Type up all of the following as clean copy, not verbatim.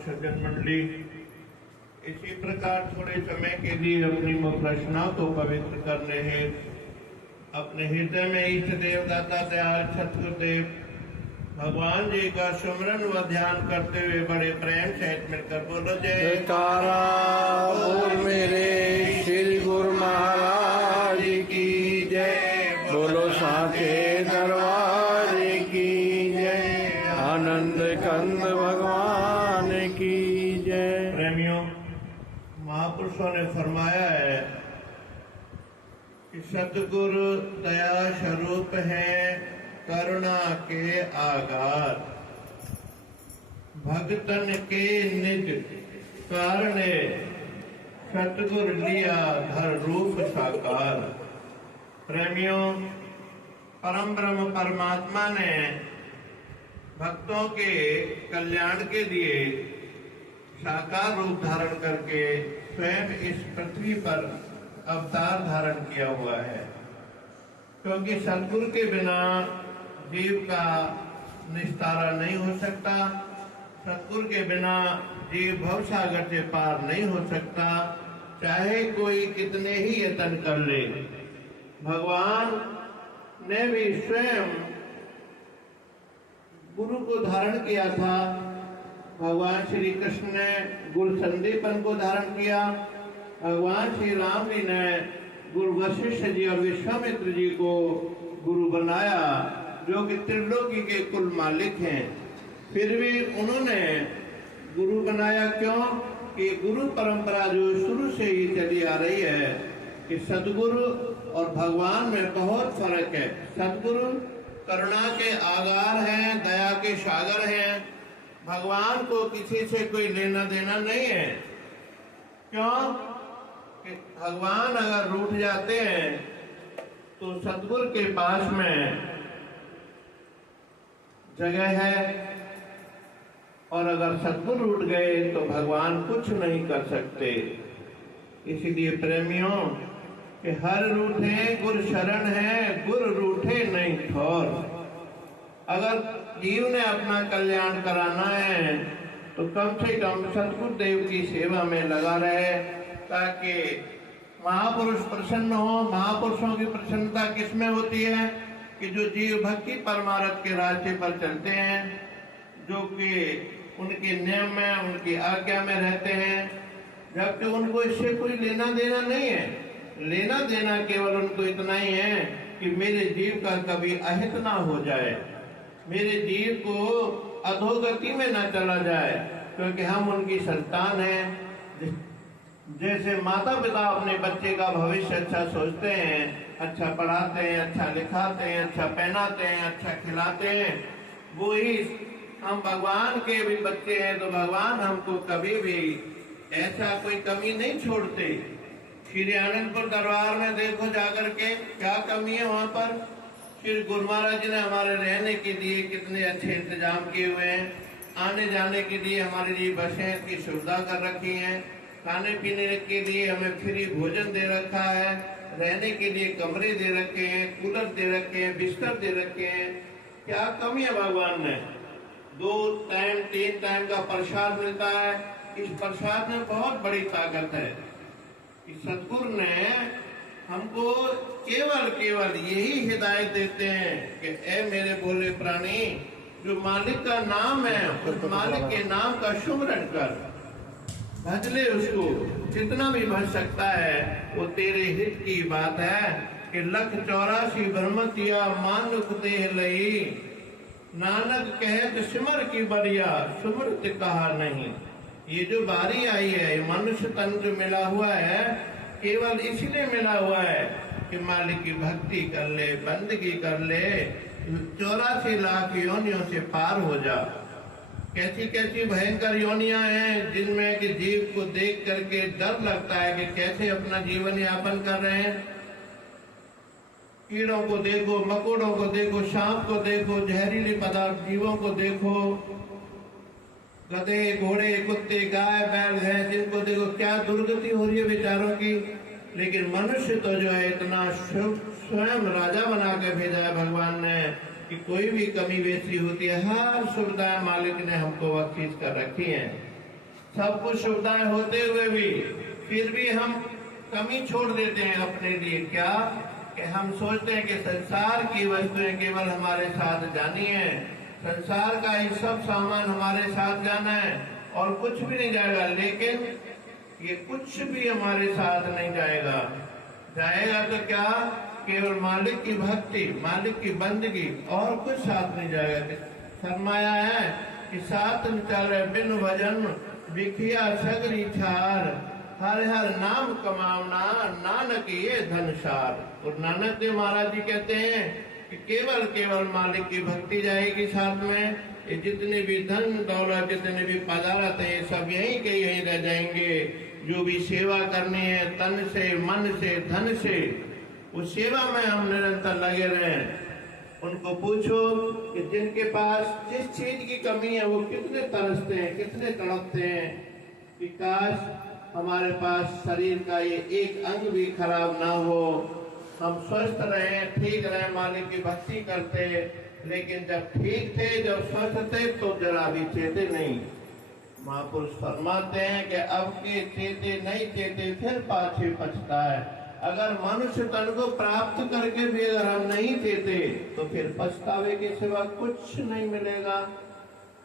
सज्जन मंडली, इसी प्रकार थोड़े समय के लिए अपनी मुख रचना को पवित्र करने हेतु अपने हृदय में इष्ट देव दाता दयाल सतगुरुदेव भगवान जी का सुमरन व ध्यान करते हुए बड़े प्रेम सहित मिलकर बोलो जयकारा बोल मेरे श्री गुरु महाराज की जय। बोलो साचे दरबार की जय। आनंद कंद भगवान की जय। प्रेमियों, महापुरुषों ने फरमाया है कि सतगुरु दया स्वरूप है, करुणा के आगार, भगतन के निज कारणे, सतगुरु लिया धर रूप साकार। प्रेमियों, परम ब्रह्म परमात्मा ने भक्तों के कल्याण के लिए साकार रूप धारण करके स्वयं इस पृथ्वी पर अवतार धारण किया हुआ है, क्योंकि सतगुरु के बिना जीव का निस्तारा नहीं हो सकता। सतगुरु के बिना जीव भवसागर से पार नहीं हो सकता, चाहे कोई कितने ही यत्न कर ले। भगवान ने भी स्वयं गुरु को धारण किया था। भगवान श्री कृष्ण ने गुरु संदीपन को धारण किया। भगवान श्री राम जी ने गुरु वशिष्ठ जी और विश्वामित्र जी को गुरु बनाया, जो कि त्रिलोकी के कुल मालिक हैं। फिर भी उन्होंने गुरु बनाया क्यों? कि गुरु परंपरा जो शुरू से ही चली आ रही है कि सदगुरु और भगवान में बहुत फर्क है। सदगुरु करुणा के आगार हैं, दया के सागर हैं। भगवान को किसी से कोई लेना देना नहीं है। क्यों? कि भगवान अगर रूठ जाते हैं तो सतगुरु के पास में जगह है, और अगर सतगुरु रूठ गए तो भगवान कुछ नहीं कर सकते। इसलिए प्रेमियों, कि हर रूठे गुरु शरण है, गुरु रूठे नहीं ठोर। अगर जीव ने अपना कल्याण कराना है तो कम से कम सतगुरु देव की सेवा में लगा रहे, ताकि महापुरुष प्रसन्न हो। महापुरुषों की प्रसन्नता किसमें होती है? कि जो जीव भक्ति परमार्थ के रास्ते पर चलते हैं, जो कि उनके नियम में, उनकी आज्ञा में रहते हैं, जबकि उनको इससे कोई लेना देना नहीं है। लेना देना केवल उनको इतना ही है कि मेरे जीव का कभी अहित ना हो जाए, मेरे जीव को अधोगति में न चला जाए, क्योंकि हम उनकी संतान हैं। जैसे माता पिता अपने बच्चे का भविष्य अच्छा सोचते हैं, अच्छा पढ़ाते हैं, अच्छा लिखाते हैं, अच्छा पहनाते हैं, अच्छा खिलाते हैं, वो ही हम भगवान के भी बच्चे हैं। तो भगवान हमको कभी भी ऐसा कोई कमी नहीं छोड़ते। श्री आनंदपुर दरबार में देखो जाकर के क्या कमी है वहाँ पर। श्री गुरु महाराज जी ने हमारे रहने के लिए कितने अच्छे इंतजाम किए हुए हैं। आने जाने के लिए हमारे लिए बसें की सुविधा कर रखी है, खाने पीने के लिए हमें फ्री भोजन दे रखा है, रहने के लिए कमरे दे रखे हैं, कूलर दे रखे हैं, बिस्तर दे रखे हैं। क्या कमी है भगवान ने? 2 टाइम 3 टाइम का प्रसाद मिलता है। इस प्रसाद में बहुत बड़ी ताकत है। इस सतगुरु ने हमको केवल यही हिदायत देते हैं कि ए मेरे भोले प्राणी, जो मालिक का नाम है उस मालिक के नाम का सुमरन कर, भज ले उसको। जितना भी भज सकता है वो तेरे हित की बात है। कि 184 ब्रह्मतिया मानुख देह लई, नानक कहत सिमर की बरिया, सुमृत कहा नहीं। ये जो बारी आई है, मनुष्य तन जो मिला हुआ है, केवल इसलिए मिला हुआ है कि मालिक की भक्ति कर ले, बंदगी कर ले, 84 लाख योनियों से पार हो जा। कैसी कैसी भयंकर योनियां हैं जिनमें कि जीव को देख करके डर लगता है कि कैसे अपना जीवन यापन कर रहे हैं। कीड़ों को देखो, मकोड़ों को देखो, सांप को देखो, जहरीले पदार्थ जीवों को देखो, गधे, घोड़े, कुत्ते, गाय, बैल हैं, जिनको देखो क्या दुर्गति हो रही है बेचारों की। लेकिन मनुष्य तो जो है इतना स्वयं राजा बना के भेजा है भगवान ने कि कोई भी कमी बेसी होती है, हर सुविधा मालिक ने हमको बख्शीश कर रखी है। सब कुछ सुविधाएं होते हुए भी फिर भी हम कमी छोड़ देते हैं अपने लिए। क्या कि हम सोचते हैं कि संसार की वस्तुएं केवल हमारे साथ जानी है, संसार का ही सब सामान हमारे साथ जाना है और कुछ भी नहीं जाएगा। लेकिन ये कुछ भी हमारे साथ नहीं जाएगा। जाएगा तो क्या, केवल मालिक की भक्ति, मालिक की बंदगी, और कुछ साथ नहीं जाएगा। फरमाया है कि साथ न चले बिन भजन विखिया सगरी छार, हर हर नाम कमावना नानक ये धनसार। और नानक देव महाराज जी कहते हैं कि केवल केवल मालिक की भक्ति जाएगी साथ में। ये जितने भी धन दौलत, जितने भी पदार्थ है, सब यहीं के यहीं रह जाएंगे। जो भी सेवा करनी है तन से, मन से, धन से, उस सेवा में हम निरंतर लगे रहें। उनको पूछो कि जिनके पास जिस चीज की कमी है वो कितने तरसते हैं, कितने तड़पते हैं कि काश हमारे पास शरीर का ये एक अंग भी खराब ना हो, हम स्वस्थ रहें, ठीक रहें, मालिक की भक्ति करते। लेकिन जब ठीक थे, जब स्वस्थ थे, तो जरा भी चेते नहीं। महापुरुष फरमाते हैं कि अब के चेते नहीं चेते फिर पाछे पछता है। अगर मनुष्य तन को प्राप्त करके भी अगर हम नहीं चेते तो फिर पछतावे के सिवा कुछ नहीं मिलेगा।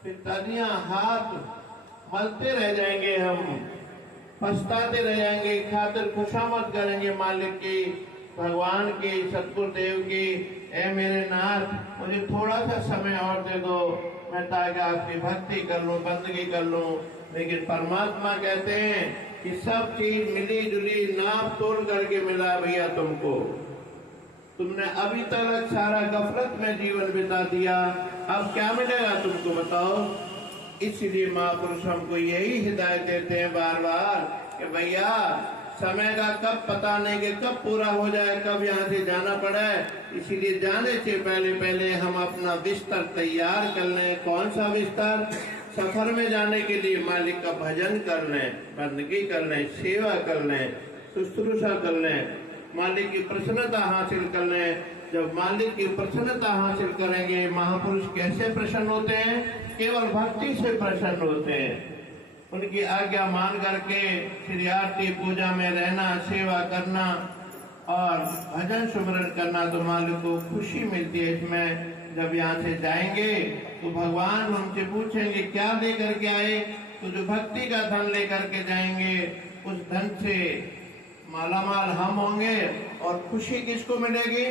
फिर तनिया हाथ मलते रह जाएंगे, हम पछताते रह जाएंगे, खातिर खुशामद करेंगे मालिक की, भगवान की, सतगुरुदेव की। ए मेरे नाथ, मुझे थोड़ा सा समय और दे दो, मैं ताकि आपकी भक्ति कर लूं, बंदगी कर लूं। लेकिन परमात्मा कहते हैं कि सब चीज मिली जुली नाप तोल करके मिला भैया तुमको। तुमने अभी तक सारा गफलत में जीवन बिता दिया, अब क्या मिलेगा तुमको बताओ। इसलिए महापुरुष हमको यही हिदायत देते हैं बार बार कि भैया समय का कब पता नहीं कि कब पूरा हो जाए, कब यहाँ से जाना पड़े। इसीलिए जाने से पहले पहले हम अपना बिस्तर तैयार कर लें। कौन सा बिस्तर? सफर में जाने के लिए मालिक का भजन कर लें, बंदगी कर लें, सेवा कर लें, शुश्रूषा कर लें, मालिक की प्रसन्नता हासिल कर लें। जब मालिक की प्रसन्नता हासिल करेंगे, महापुरुष कैसे प्रसन्न होते हैं? केवल भक्ति से प्रसन्न होते हैं। उनकी आज्ञा मान करके श्री आरती पूजा में रहना, सेवा करना और भजन सुमरन करना, तो मालिक को खुशी मिलती है इसमें। जब यहाँ से जाएंगे तो भगवान हमसे पूछेंगे क्या लेकर के आए, तो जो भक्ति का धन लेकर के जाएंगे उस धन से मालामाल हम होंगे। और खुशी किसको मिलेगी?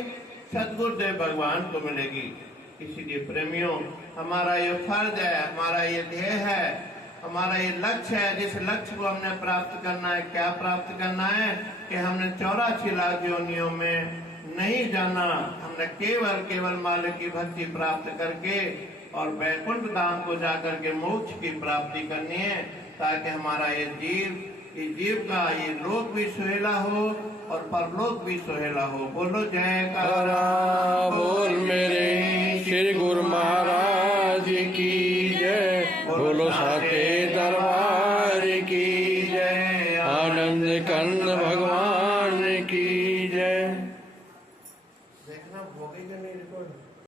सतगुरुदेव भगवान को मिलेगी। इसीलिए प्रेमियों, हमारा ये फर्ज है, हमारा ये ध्येय है, हमारा ये लक्ष्य है। जिस लक्ष्य को हमने प्राप्त करना है, क्या प्राप्त करना है कि हमने 84 लाख योनियों में नहीं जाना, हमने केवल केवल मालिक की भक्ति प्राप्त करके और वैकुंठ धाम को जाकर के मोक्ष की प्राप्ति करनी है, ताकि हमारा ये जीव का ये लोक भी सुहेला हो और परलोक भी सुहेला हो। बोलो जयकारा बोल मेरे श्री गुरु महाराज